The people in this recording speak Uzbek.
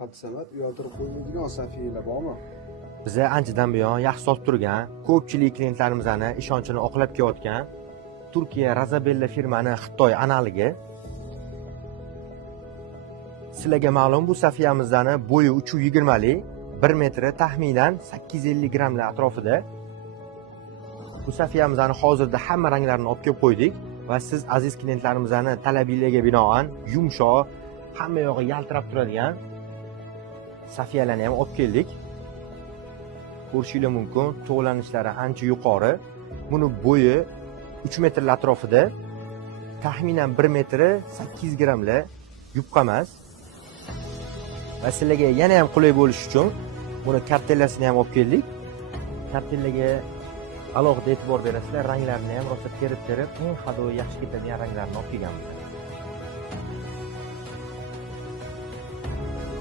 Abdusamad uyaltirib qo'ymaydigan safiyalar bormi? Biza anchadan buyon yaxshi sotib turgan, ko'pchilik klientlarimizni ishonchini oqlab kelayotgan Turkiya Razabella firmani Xitoy analogi. Sizlarga ma'lum, bu safiyamizni bo'yi 320 lik, 1 metri taxminan 850 grammlar atrofida. Bu safiyamizni hozirda hamma ranglarini olib kelib qo'ydik va siz aziz klientlarimizning talabinglarga binoan yumshoq, hamma yog'i yaltirab turadigan safiyalarni ham olib keldik. Ko'rishingiz mumkin, to'g'lanishlari ancha yuqori. Buni bo'yi 3 metrlar atrofida, taxminan 1 metri 800 grammlar yubqa emas. Va sizlarga yana ham qulay bo'lish uchun buni kartellasini ham olib keldik. Kartellaga alohida e'tibor berasizlar, ranglarini ham rosa terib eng hadoyi yaxshi ketadigan ranglarni olib kelganmiz.